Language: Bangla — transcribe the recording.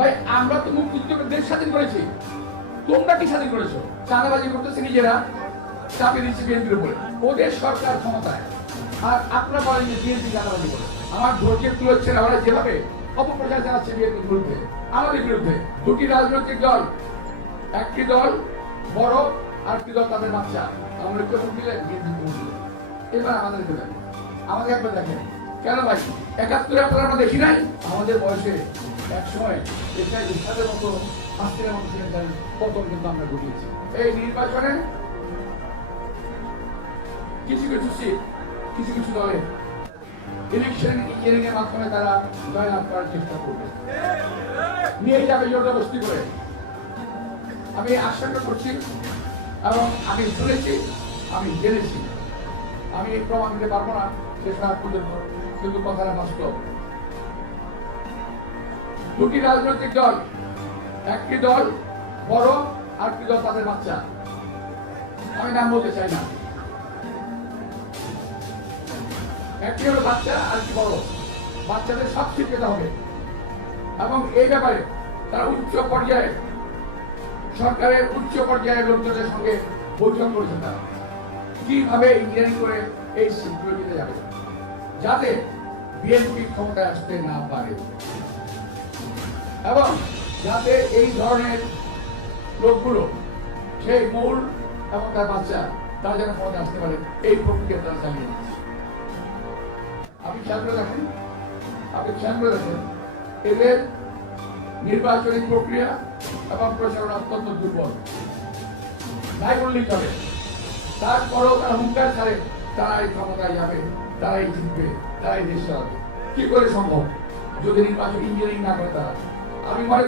ভাই আমরা তো মুক্তিযুদ্ধের দেশ স্বাধীন করেছি, তোমরা কি স্বাধীন করেছো? চাঁদাবাজি করতেছে নিজেরা, চাপিয়ে দিচ্ছে বিএনপির উপরে, ওদের সরকার ক্ষমতায়, আর আপনারা বলেন যে বিএনপি চাঁদাবাজি করে। আমার ধৈর্যের তুলছেন আমরা যেভাবে অপপ্রচার চালাচ্ছে বিএনপির বিরুদ্ধে, আমাদের বিরুদ্ধে। দুটি রাজনৈতিক দল, একটি দল বড় আর একটি দল তাদের বাচ্চা, আমরা কেউ দিলে বিএনপি ভোট দিলে। এবার আমাদেরকে দেখেন, আমাদের একবার দেখেন কেন ভাই ৭১ আপনারা আমরা দেখি নাই? আমাদের বয়সে এক সময় এটাই ইচ্ছাদের মতো শাস্তির মতো পতন কিন্তু আমরা ঘটিয়েছি। এই নির্বাচনে কিছু কিছু সিট, কিছু কিছু দলে ইলেকশন ইঞ্জিনিয়ারিং এর মাধ্যমে তারা জয়লাভ করার চেষ্টা করবে, নিয়ে যাবে জোরদস্তি করে। আমি আশঙ্কা করছি এবং আমি শুনেছি, আমি জেনেছি, আমি প্রমাণ দিতে পারবো না সে সারা পর্যন্ত, কিন্তু কথাটা বাস্তব। দুটি রাজনৈতিক দল, একটি দল বড় আর একটি দল তাদের বাচ্চা, আমি নাম বলতে চাই না। একটি হলো বাচ্চা আর একটি বড়। বাচ্চাদের সব সিট পেতে হবে এবং এই ব্যাপারে তারা উচ্চ পর্যায়ে, সরকারের উচ্চ পর্যায়ের লোকজনের সঙ্গে বৈঠক করেছেন। তারা কিভাবে ইঞ্জিনিয়ারিং করে এই সিটগুলো নিতে যাবে যাতে বিএনপি ক্ষমতায় আসতে না পারে, এবং যাতে এই ধরনের লোকগুলো, সেই মূল এবং তার বাচ্চা, তারা যেন ক্ষমতায় আসতে পারে, এই প্রক্রিয়া তারা চালিয়ে দিচ্ছে। আপনি খেয়াল করে দেখেন, এদের নির্বাচনী প্রক্রিয়া এবং প্রচারণা অত্যন্ত দুর্বল, তাই বললেই চলে। তারপরেও তারা হুঙ্কার ছাড়ে তারাই ক্ষমতায় যাবে, তারাই জিতবে, তারাই দেশ চালাবে। কি করে সম্ভব যদি নির্বাচন ইঞ্জিনিয়ারিং না করে তারা? আমি মনে